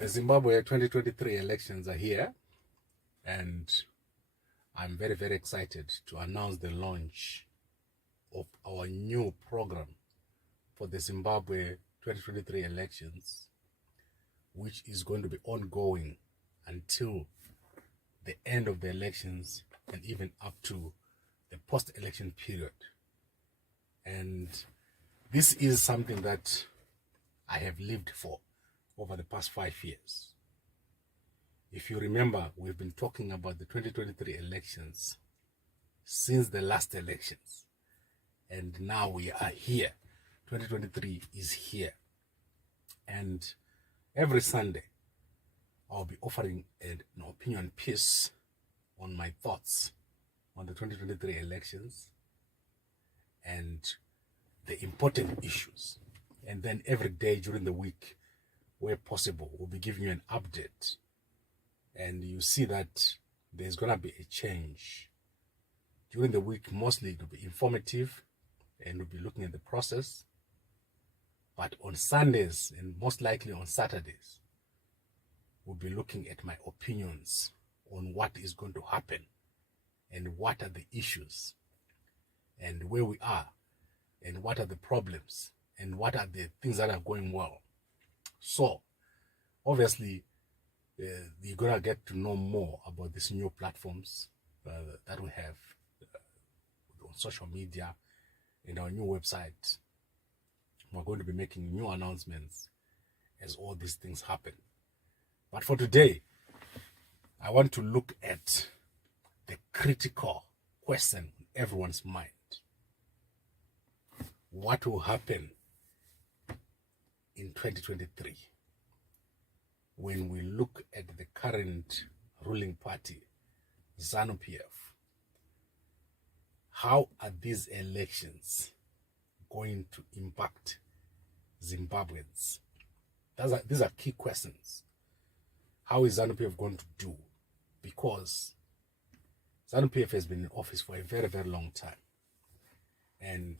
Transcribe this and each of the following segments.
The Zimbabwe 2023 elections are here, and I'm very, very excited to announce the launch of our new program for the Zimbabwe 2023 elections, which is going to be ongoing until the end of the elections and even up to the post-election period. And this is something that I have lived for over the past 5 years. If you remember, we've been talking about the 2023 elections since the last elections. And now we are here. 2023 is here. And every Sunday, I'll be offering an opinion piece on my thoughts on the 2023 elections and the important issues. And then every day during the week, where possible, we'll be giving you an update. And you see that there's going to be a change. During the week, mostly it will be informative and we'll be looking at the process. But on Sundays and most likely on Saturdays, we'll be looking at my opinions on what is going to happen and what are the issues and where we are and what are the problems and what are the things that are going well. So, obviously, you're going to get to know more about these new platforms that we have on social media and our new website. We're going to be making new announcements as all these things happen. But for today, I want to look at the critical question in everyone's mind. What will happen in 2023 when we look at the current ruling party, ZANU-PF? How are these elections going to impact Zimbabweans? These are key questions. How is ZANU-PF going to do? Because ZANU-PF has been in office for a very, very long time. And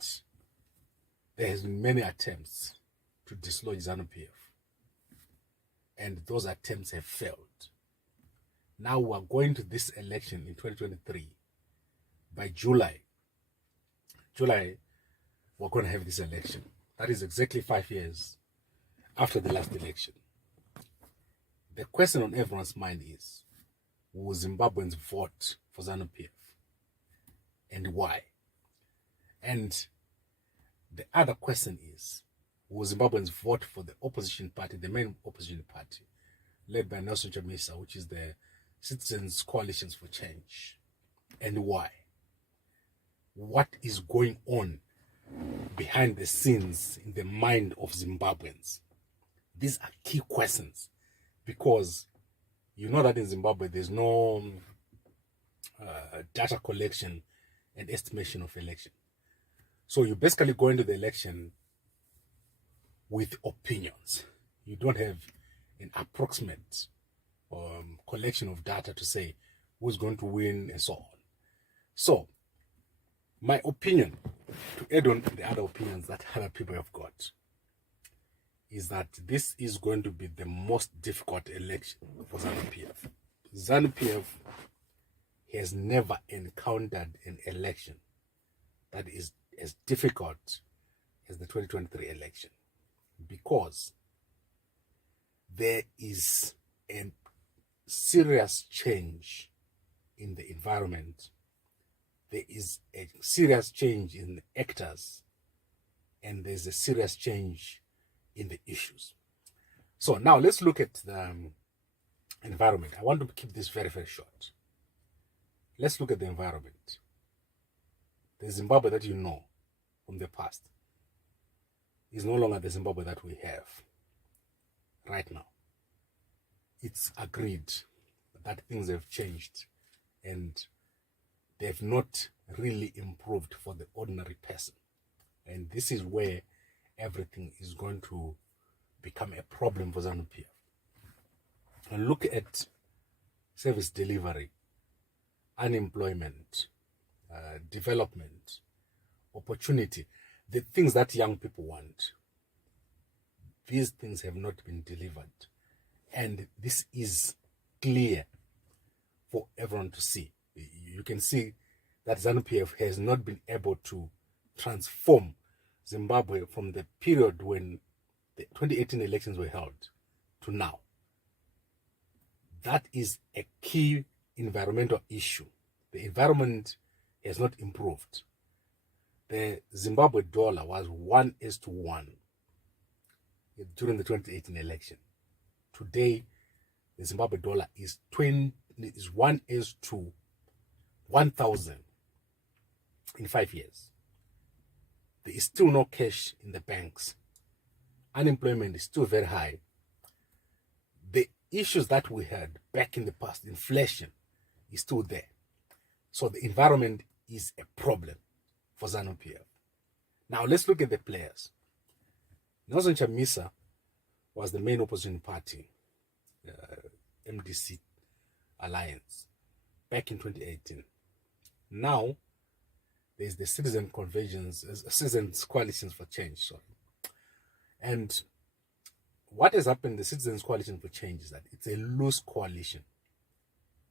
there has been many attempts to dislodge ZANU-PF. And those attempts have failed. Now we are going to this election in 2023. By July, we're going to have this election. That is exactly 5 years after the last election. The question on everyone's mind is, will Zimbabweans vote for ZANU-PF? And why? And the other question is, will Zimbabweans vote for the opposition party, the main opposition party, led by Nelson Chamisa, which is the Citizens Coalitions for Change? And why? What is going on behind the scenes in the mind of Zimbabweans? These are key questions, because you know that in Zimbabwe there's no data collection and estimation of election. So you basically go into the election with opinions. You don't have an approximate collection of data to say who's going to win and so on. So my opinion, to add on the other opinions that other people have got, is that this is going to be the most difficult election for ZANU-PF. ZANU-PF has never encountered an election that is as difficult as the 2023 election, because there is a serious change in the environment. There is a serious change in the actors, and there's a serious change in the issues. So now let's look at the environment. I want to keep this very, very short. Let's look at the environment. The Zimbabwe that you know from the past is no longer the Zimbabwe that we have right now. It's agreed that things have changed and they've not really improved for the ordinary person. And this is where everything is going to become a problem for ZANU-PF. And look at service delivery, unemployment, development, opportunity, the things that young people want. These things have not been delivered. And this is clear for everyone to see. You can see that ZANU-PF has not been able to transform Zimbabwe from the period when the 2018 elections were held to now. That is a key environmental issue. The environment has not improved. The Zimbabwe dollar was 1:1 during the 2018 election. Today, the Zimbabwe dollar is 1:1,000 in 5 years. There is still no cash in the banks. Unemployment is still very high. The issues that we had back in the past, inflation, is still there. So the environment is a problem for ZANU-PF. Now let's look at the players. Nelson Chamisa was the main opposition party, MDC Alliance, back in 2018. Now there's the Citizens Coalition for Change, sorry. And what has happened, the Citizens Coalition for Change, is that it's a loose coalition.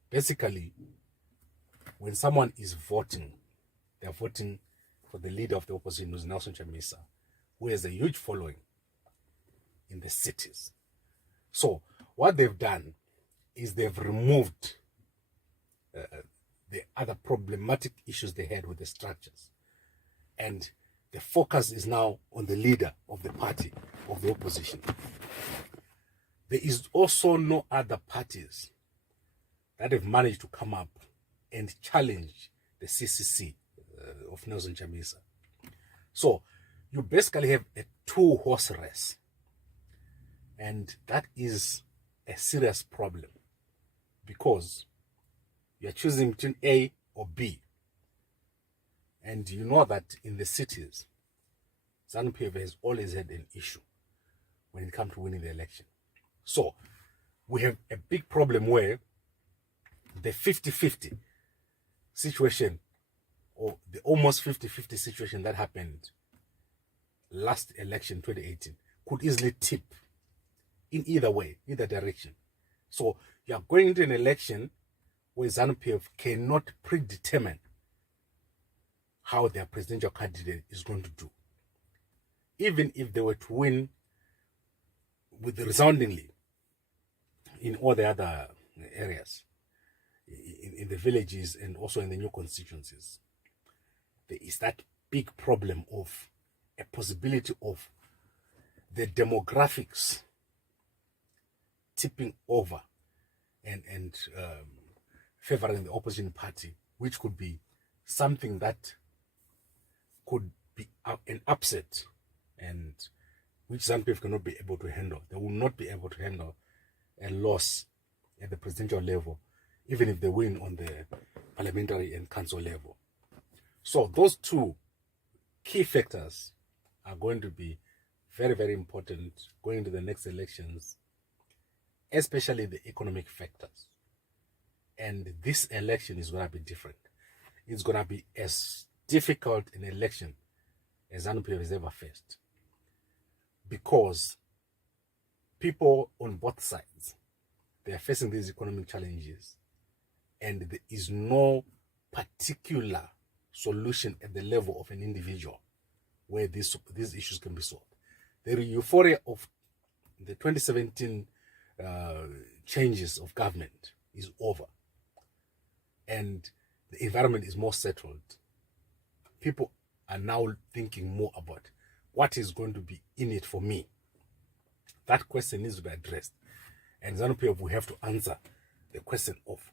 Basically, when someone is voting, they're voting for the leader of the opposition, who's Nelson Chamisa, who has a huge following in the cities. So what they've done is they've removed the other problematic issues they had with the structures. And the focus is now on the leader of the party, of the opposition. There is also no other parties that have managed to come up and challenge the CCC of Nelson Chamisa. So you basically have a two-horse race. And that is a serious problem, because you're choosing between A or B. And you know that in the cities, ZANU-PF has always had an issue when it comes to winning the election. So we have a big problem where the 50-50 situation, or the almost 50-50 situation that happened last election, 2018, could easily tip in either way, either direction. So you are going into an election where ZANU-PF cannot predetermine how their presidential candidate is going to do. Even if they were to win with resoundingly in all the other areas, in the villages and also in the new constituencies, there is that big problem of a possibility of the demographics tipping over and favoring the opposition party, which could be something that could be an upset, and which ZANU-PF cannot be able to handle. They will not be able to handle a loss at the presidential level, even if they win on the parliamentary and council level. So those two key factors are going to be very, very important going into the next elections, especially the economic factors. And this election is going to be different. It's going to be as difficult an election as ZANU-PF has ever faced, because people on both sides, they are facing these economic challenges, and there is no particular solution at the level of an individual where these issues can be solved. The euphoria of the 2017 changes of government is over, and the environment is more settled. People are now thinking more about what is going to be in it for me. That question needs to be addressed, and ZANU-PF will have to answer the question of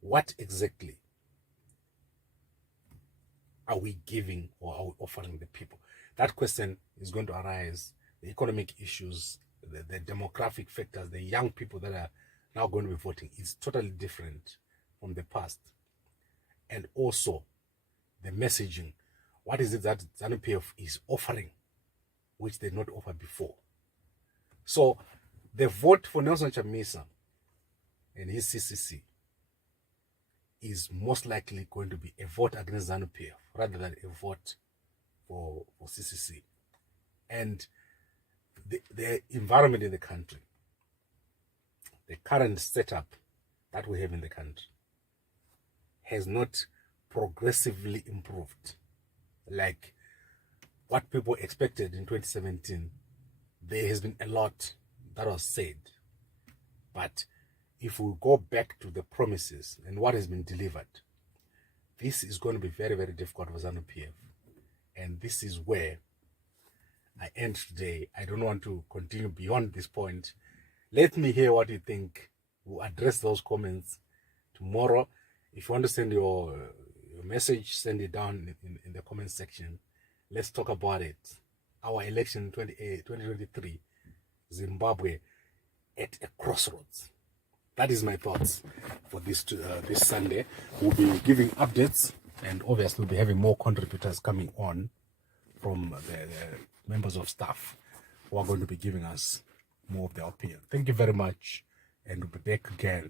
what exactly are we giving or are we offering the people. That question is going to arise. The economic issues, the demographic factors, the young people that are now going to be voting is totally different from the past. And also the messaging. What is it that ZANU-PF is offering which they did not offer before? So the vote for Nelson Chamisa and his CCC is most likely going to be a vote against ZANU-PF rather than a vote for CCC. And the environment in the country the current setup that we have in the country has not progressively improved. Like what people expected in 2017, there has been a lot that was said. But if we go back to the promises and what has been delivered, this is going to be very, very difficult for ZANU-PF. And this is where I end today. I don't want to continue beyond this point. Let me hear what you think. We'll address those comments tomorrow. If you want to send your message, send it down in the comment section. Let's talk about it. Our election 2023, Zimbabwe at a crossroads. That is my thoughts for this Sunday. We'll be giving updates, and obviously we'll be having more contributors coming on from the members of staff who are going to be giving us more of their opinion. Thank you very much, and we'll be back again